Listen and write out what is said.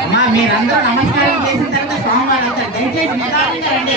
అమ్మా మీరందరూ నమస్కారం చేసిన తర్వాత స్వామివారు అంతా దయచేసి నిదానంగా రండి